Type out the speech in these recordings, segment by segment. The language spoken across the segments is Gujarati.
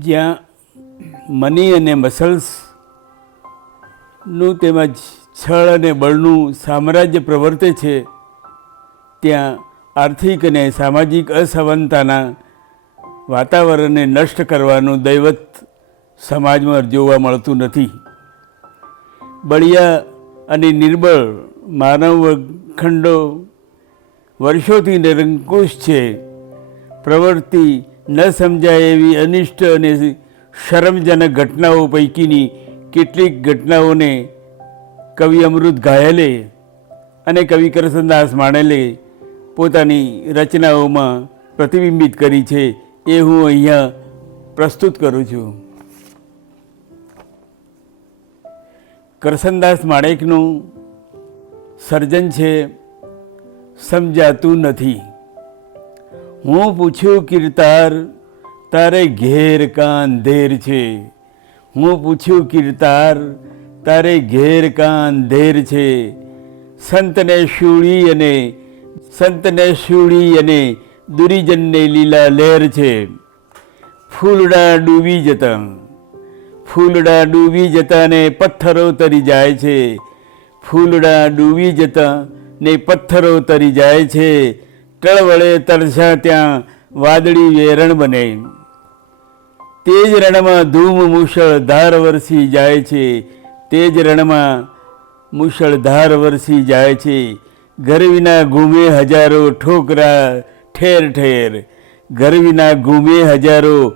જ્યાં મની અને મસલ્સનું તેમજ છળ અને બળનું સામ્રાજ્ય પ્રવર્તે છે, ત્યાં આર્થિક અને સામાજિક અસમાનતાના વાતાવરણને નષ્ટ કરવાનું દૈવત સમાજમાં જોવા મળતું નથી. બળિયા અને નિર્બળ માનવ ખંડો વર્ષોથી નિરંકુશ છે, પ્રવૃત્તિ ન સમજાય એવી અનિષ્ટ અને શરમજનક ઘટનાઓ પૈકીની કેટલીક ઘટનાઓને કવિ અમૃત ઘાયલે અને કવિ કરસનદાસ માણેલે પોતાની રચનાઓમાં પ્રતિબિંબિત કરી છે એ હું અહીંયા પ્રસ્તુત કરું છું. કરસનદાસ માણેકનું સર્જન છે, સમજાતું નથી. હું પૂછ્યું, કીર્તાર, તારે ઘેર કા અંધેર છે? હું પૂછ્યું, કીર્તાર, તારે ઘેર કા અંધેર છે? સંતને શૂળી અને, સંતને શૂળી અને દુરીજનને લીલા લહેર છે. ફૂલડા ડૂબી જતા, ફૂલડા ડૂબી જતા ને પથ્થરો તરી જાય છે. ફૂલડા ડૂબી જતા ને પથ્થરો તરી જાય છે. ટળવળે તરસા ત્યાં વાદળી વેરણ બને. તે જ રણમાં ધૂમ મુશળધાર વરસી જાય છે. તે જ રણમાં મુશળધાર વરસી જાય છે. ઘર વિના ઘૂમે હજારો ઠોકરા ઠેર ઠેર. ઘર વિના ઘૂમે હજારો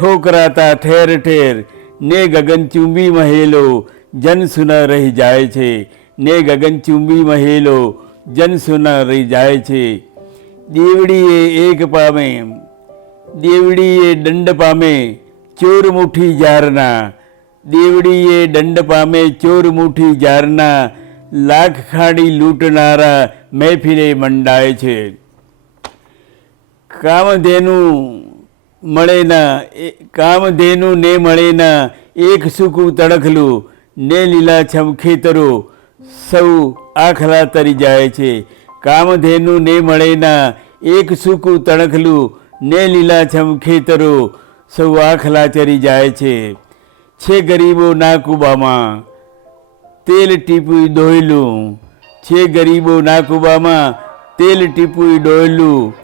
ઠોકરાતા ઠેર ઠેર. ને ગગનચુંબી મહેલો જન સુના રહી જાય છે. ને ગગનચુંબી મહેલો જન સુના રહી જાય છે. દેવડીએ એક પામે, દેવડીએ દંડ પામે, ચોર મુઠ્ઠી જારના. દેવડીએ દંડ પામે, ચોર મુઠ્ઠી જારના, લાખ ખાડી લૂંટનારા મહેફિલે મંડાય છે. કામધેનું મળેના કામધેનું ને મળેના, એક સૂકું તડખલું ને લીલાછમ ખેતરો સૌ આખલા તરી જાય છે. કામધેનું ને મળેના, એક સૂકું તણખલું ને લીલાછમ ખેતરો સૌ આખલા ચરી જાય છે. છે ગરીબો ના કુબામાં તેલ ટીપું દોયલું છે ગરીબો ના કુબામાં તેલ ટીપું ડોયલું.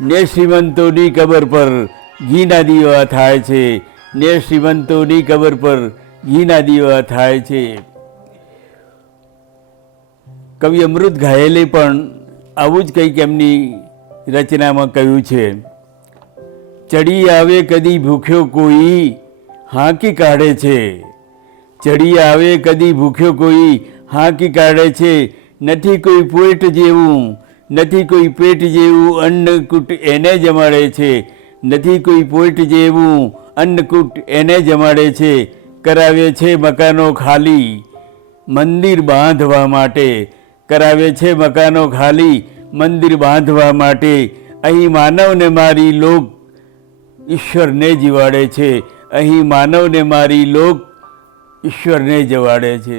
ને શ્રીમંતોની કબર પર ઘીના દીવા થાય છે. ને શ્રીમંતોની કબર પર ઘીના દીવા થાય છે. કવિ અમૃત ઘાયલે પણ આવું જ કંઈક એમની રચનામાં કહ્યું છે. ચડી આવે કદી ભૂખ્યો કોઈ હાંકી કાઢે છે. ચડી આવે કદી ભૂખ્યો કોઈ હાંકી કાઢે છે. નથી કોઈ પેટ જેવું, નથી કોઈ પેટ જેવું અન્નકૂટ એને જમાડે છે. નથી કોઈ પેટ જેવું અન્નકૂટ એને જમાડે છે. કરાવે છે મકાનો ખાલી, મંદિર બાંધવા માટે. કરાવે છે મકાનો ખાલી. મંદિર બાંધવા માટે અહીં માનવને મારી લોક ઈશ્વરને જીવાડે છે. અહીં માનવને મારી લોક ઈશ્વરને જવાડે છે.